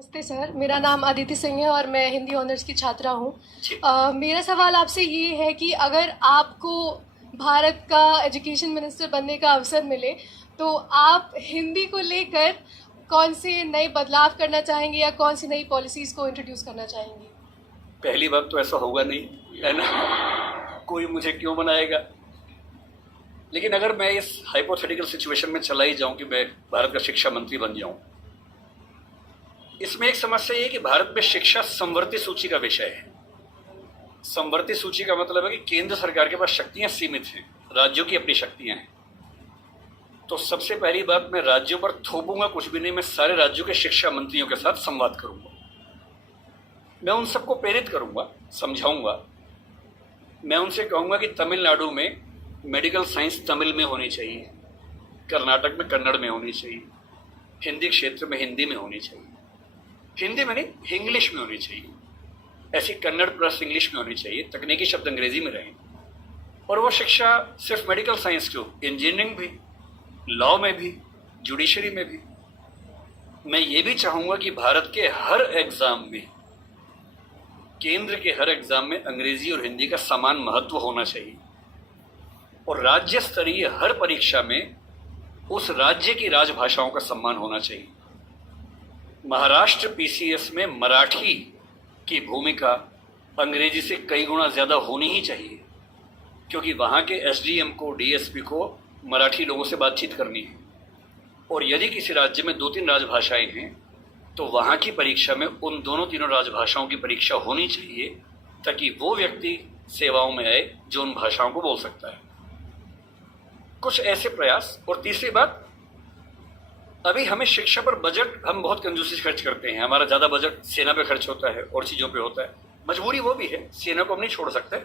नमस्ते सर, मेरा नाम अदिति सिंह है और मैं हिंदी ऑनर्स की छात्रा हूँ। मेरा सवाल आपसे ये है कि अगर आपको भारत का एजुकेशन मिनिस्टर बनने का अवसर मिले तो आप हिंदी को लेकर कौन से नए बदलाव करना चाहेंगे या कौन सी नई पॉलिसीज़ को इंट्रोड्यूस करना चाहेंगे? पहली बात तो ऐसा होगा नहीं, है ना। कोई मुझे क्यों बनाएगा। लेकिन अगर मैं इस हाइपोथेटिकल सिचुएशन में चला ही जाऊं कि मैं भारत का शिक्षा मंत्री बन जाऊं, इसमें एक समस्या ये है कि भारत में शिक्षा संवर्ती सूची का विषय है। संवर्ती सूची का मतलब है कि केंद्र सरकार के पास शक्तियां सीमित हैं, राज्यों की अपनी शक्तियां हैं। तो सबसे पहली बात, मैं राज्यों पर थोपूंगा कुछ भी नहीं, मैं सारे राज्यों के शिक्षा मंत्रियों के साथ संवाद करूंगा। मैं उन सबको प्रेरित करूंगा, समझाऊंगा। मैं उनसे कहूंगा कि तमिलनाडु में मेडिकल साइंस तमिल में होनी चाहिए, कर्नाटक में कन्नड़ में होनी चाहिए, हिंदी क्षेत्र में हिंदी में होनी चाहिए, हिंदी में नहीं इंग्लिश में होनी चाहिए, ऐसी कन्नड़ प्लस इंग्लिश में होनी चाहिए, तकनीकी शब्द अंग्रेजी में रहें। और वो शिक्षा सिर्फ मेडिकल साइंस क्यों, इंजीनियरिंग भी, लॉ में भी, जुडिशरी में भी। मैं ये भी चाहूंगा कि भारत के हर एग्जाम में, केंद्र के हर एग्जाम में अंग्रेजी और हिंदी का समान महत्व होना चाहिए। और राज्य स्तरीय हर परीक्षा में उस राज्य की राजभाषाओं का सम्मान होना चाहिए। महाराष्ट्र पीसीएस में मराठी की भूमिका अंग्रेजी से कई गुना ज्यादा होनी ही चाहिए, क्योंकि वहां के एसडीएम को, डीएसपी को मराठी लोगों से बातचीत करनी है। और यदि किसी राज्य में 2-3 राजभाषाएं हैं तो वहां की परीक्षा में उन दोनों तीनों राजभाषाओं की परीक्षा होनी चाहिए, ताकि वो व्यक्ति सेवाओं में आए जो उन भाषाओं को बोल सकता है। कुछ ऐसे प्रयास। और तीसरी बात, अभी हमें शिक्षा पर बजट हम बहुत कंजूसी से खर्च करते हैं। हमारा ज्यादा बजट सेना पे खर्च होता है और चीजों पे होता है। मजबूरी वो भी है, सेना को हम नहीं छोड़ सकते,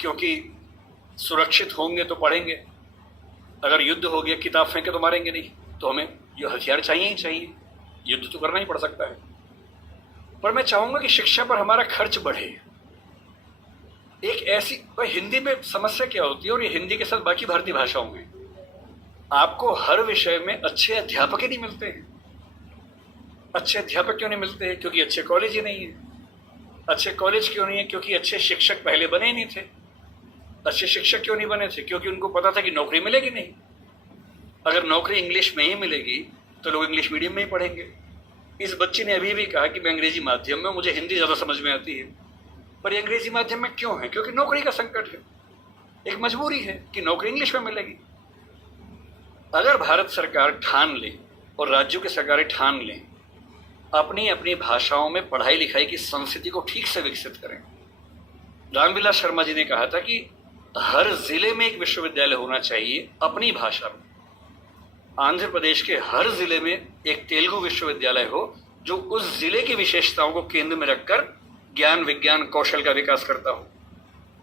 क्योंकि सुरक्षित होंगे तो पढ़ेंगे, अगर युद्ध हो गया किताब फेंके तो मारेंगे नहीं, तो हमें जो हथियार चाहिए ही चाहिए, युद्ध तो करना ही पड़ सकता है। पर मैं चाहूंगा कि शिक्षा पर हमारा खर्च बढ़े। एक ऐसी हिंदी में समस्या क्या होती है, और ये हिंदी के साथ बाकी भारतीय भाषाओं में, आपको हर विषय में अच्छे अध्यापक ही नहीं मिलते हैं। अच्छे अध्यापक क्यों नहीं मिलते हैं? क्योंकि अच्छे कॉलेज ही नहीं है। अच्छे कॉलेज क्यों नहीं है? क्योंकि अच्छे शिक्षक पहले बने ही नहीं थे। अच्छे शिक्षक क्यों नहीं बने थे? क्योंकि उनको पता था कि नौकरी मिलेगी नहीं। अगर नौकरी इंग्लिश में ही मिलेगी तो लोग इंग्लिश मीडियम में ही पढ़ेंगे। इस बच्ची ने अभी भी कहा कि मैं अंग्रेजी माध्यम में, मुझे हिंदी ज्यादा समझ में आती है। पर ये अंग्रेजी माध्यम में क्यों है? क्योंकि नौकरी का संकट है, एक मजबूरी है कि नौकरी इंग्लिश में मिलेगी। अगर भारत सरकार ठान ले और राज्यों की सरकारें ठान लें, अपनी अपनी भाषाओं में पढ़ाई लिखाई की संस्कृति को ठीक से विकसित करें। रामविलास शर्मा जी ने कहा था कि हर जिले में एक विश्वविद्यालय होना चाहिए अपनी भाषा में। आंध्र प्रदेश के हर जिले में एक तेलुगु विश्वविद्यालय हो, जो उस जिले की विशेषताओं को केंद्र में रखकर ज्ञान विज्ञान कौशल का विकास करता हो।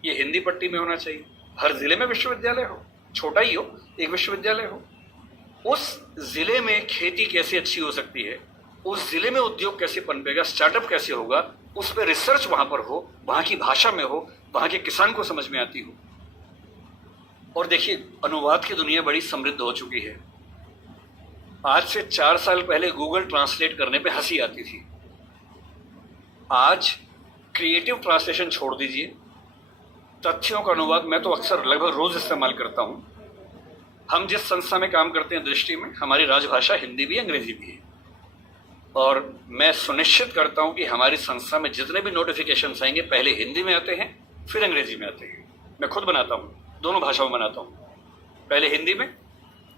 ये हिंदी पट्टी में होना चाहिए। हर जिले में विश्वविद्यालय हो, छोटा ही हो, एक विश्वविद्यालय हो। उस जिले में खेती कैसे अच्छी हो सकती है, उस जिले में उद्योग कैसे पनपेगा, स्टार्टअप कैसे होगा, उस पर रिसर्च वहां पर हो, वहां की भाषा में हो, वहां के किसान को समझ में आती हो। और देखिए, अनुवाद की दुनिया बड़ी समृद्ध हो चुकी है। आज से 4 साल पहले गूगल ट्रांसलेट करने पे हंसी आती थी। आज क्रिएटिव ट्रांसलेशन छोड़ दीजिए, तथ्यों का अनुवाद मैं तो अक्सर लगभग रोज इस्तेमाल करता हूं। हम जिस संस्था में काम करते हैं दृष्टि में, हमारी राजभाषा हिंदी भी अंग्रेजी भी है। और मैं सुनिश्चित करता हूं कि हमारी संस्था में जितने भी नोटिफिकेशंस आएंगे पहले हिंदी में आते हैं, फिर अंग्रेजी में आते हैं। मैं खुद बनाता हूं, दोनों भाषाओं में बनाता हूं। पहले हिंदी में,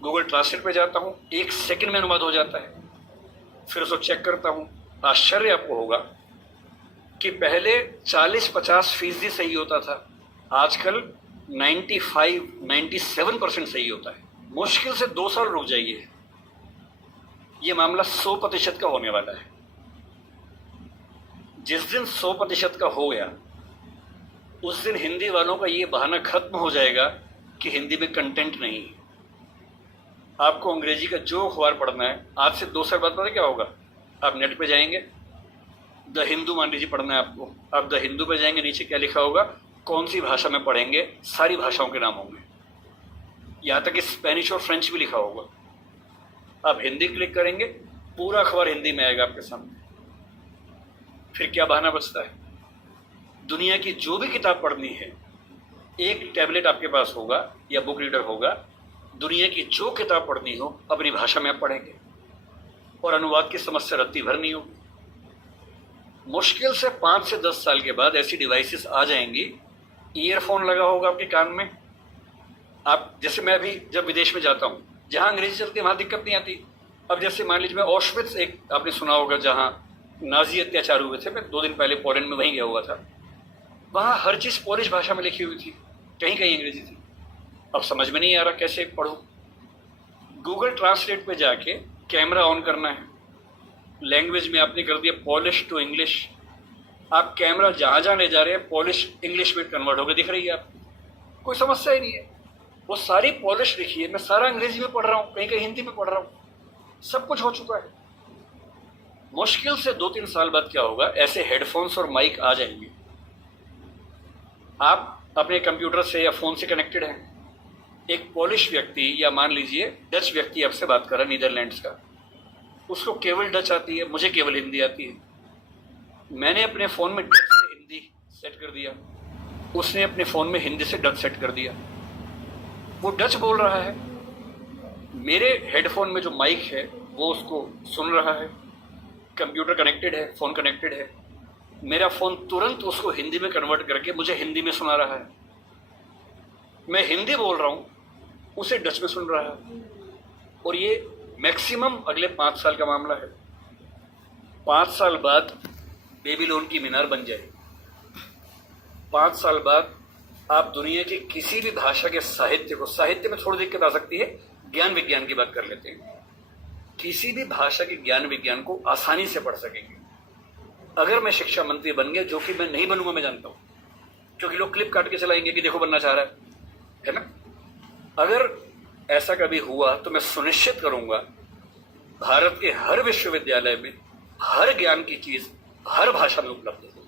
गूगल ट्रांसलेट पे जाता हूं, 1 सेकंड में अनुवाद हो जाता है। फिर उसको चेक करता हूं। आश्चर्य आपको होगा कि पहले 40-50% सही होता था, आजकल 95-97% सही होता है। मुश्किल से 2 साल रुक जाइए, ये मामला 100% का होने वाला है। जिस दिन 100% का हो गया, उस दिन हिंदी वालों का ये बहाना खत्म हो जाएगा कि हिंदी में कंटेंट नहीं है। आपको अंग्रेजी का जो अखबार पढ़ना है, आज से 2 साल बाद पता क्या होगा, आप नेट पे जाएंगे, द हिंदू मान लीजिए पढ़ना है आपको, आप द हिंदू पे जाएंगे, नीचे क्या लिखा होगा, कौन सी भाषा में पढ़ेंगे, सारी भाषाओं के नाम होंगे, यहां तक कि स्पेनिश और फ्रेंच भी लिखा होगा। आप हिंदी क्लिक करेंगे, पूरा अखबार हिंदी में आएगा आपके सामने। फिर क्या बहाना बचता है? दुनिया की जो भी किताब पढ़नी है, एक टैबलेट आपके पास होगा या बुक रीडर होगा, दुनिया की जो किताब पढ़नी हो अपनी भाषा में आप पढ़ेंगे और अनुवाद की समस्या रत्ती भर नहीं होगी। मुश्किल से 5 से 10 साल के बाद ऐसी डिवाइसेस आ जाएंगी, ईयरफोन लगा होगा आपके कान में। आप जैसे मैं भी जब विदेश में जाता हूँ, जहाँ अंग्रेजी चलती है वहाँ दिक्कत नहीं आती। अब जैसे मान लीजिए मैं ऑशविट्स, एक आपने सुना होगा जहाँ नाजी अत्याचार हुए थे, मैं 2 दिन पहले पोलैंड में वहीं गया हुआ था। वहाँ हर चीज़ पोलिश भाषा में लिखी हुई थी, कहीं कहीं अंग्रेजी थी। अब समझ में नहीं आ रहा कैसे पढ़ूँ। गूगल ट्रांसलेट पे जाके कैमरा ऑन करना है, लैंग्वेज में आपने कर दिया पॉलिश टू इंग्लिश, आप कैमरा जहाँ जहाँ ले जा रहे हैं पॉलिश इंग्लिश में कन्वर्ट होकर दिख रही है आपको, कोई समस्या ही नहीं है। वो सारी पॉलिश लिखी है, मैं सारा अंग्रेजी में पढ़ रहा हूँ, कहीं कहीं हिंदी में पढ़ रहा हूँ, सब कुछ हो चुका है। मुश्किल से 2-3 साल बाद क्या होगा, ऐसे हेडफोन्स और माइक आ जाएंगे। आप अपने कंप्यूटर से या फ़ोन से कनेक्टेड हैं, एक पॉलिश व्यक्ति या मान लीजिए डच व्यक्ति आपसे बात कर रहा है, नीदरलैंड्स का, उसको केवल डच आती है, मुझे केवल हिंदी आती है। मैंने अपने फ़ोन में डच से हिंदी सेट कर दिया, उसने अपने फ़ोन में हिंदी से डच सेट कर दिया। वो डच बोल रहा है, मेरे हेडफोन में जो माइक है वो उसको सुन रहा है, कंप्यूटर कनेक्टेड है, फ़ोन कनेक्टेड है, मेरा फ़ोन तुरंत उसको हिंदी में कन्वर्ट करके मुझे हिंदी में सुना रहा है। मैं हिंदी बोल रहा हूँ, उसे डच में सुन रहा है। और ये मैक्सिमम अगले 5 साल का मामला है। 5 साल बाद बेबीलोन की मीनार बन जाए। 5 साल बाद आप दुनिया की किसी भी भाषा के साहित्य को, साहित्य में थोड़ी दिक्कत आ सकती है, ज्ञान विज्ञान की बात कर लेते हैं, किसी भी भाषा के ज्ञान विज्ञान को आसानी से पढ़ सकेंगे। अगर मैं शिक्षा मंत्री बन गया, जो कि मैं नहीं बनूंगा, मैं जानता हूं, क्योंकि लोग क्लिप काट के चलाएंगे कि देखो बनना चाह रहा है ना। अगर ऐसा कभी हुआ तो मैं सुनिश्चित करूंगा भारत के हर विश्वविद्यालय में हर ज्ञान की चीज हर भाषा में उपलब्ध हो।